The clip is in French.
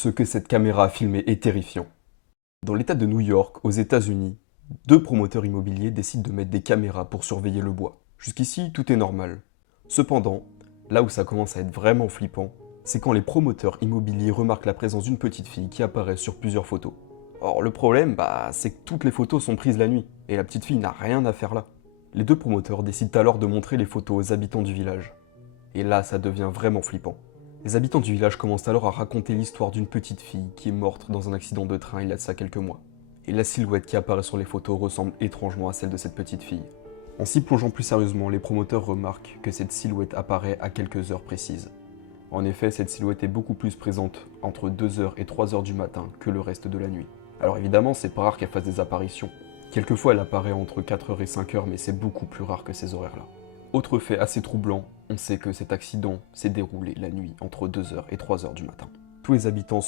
Ce que cette caméra a filmé est terrifiant. Dans l'état de New York, aux États-Unis, deux promoteurs immobiliers décident de mettre des caméras pour surveiller le bois. Jusqu'ici, tout est normal. Cependant, là où ça commence à être vraiment flippant, c'est quand les promoteurs immobiliers remarquent la présence d'une petite fille qui apparaît sur plusieurs photos. Or, le problème, c'est que toutes les photos sont prises la nuit, et la petite fille n'a rien à faire là. Les deux promoteurs décident alors de montrer les photos aux habitants du village. Et là, ça devient vraiment flippant. Les habitants du village commencent alors à raconter l'histoire d'une petite fille qui est morte dans un accident de train il y a de ça quelques mois. Et la silhouette qui apparaît sur les photos ressemble étrangement à celle de cette petite fille. En s'y plongeant plus sérieusement, les promoteurs remarquent que cette silhouette apparaît à quelques heures précises. En effet, cette silhouette est beaucoup plus présente entre 2 heures et 3 heures du matin que le reste de la nuit. Alors évidemment, c'est pas rare qu'elle fasse des apparitions. Quelquefois, elle apparaît entre 4 heures et 5 heures, mais c'est beaucoup plus rare que ces horaires-là. Autre fait assez troublant, on sait que cet accident s'est déroulé la nuit entre 2 heures et 3 heures du matin. Tous les habitants sont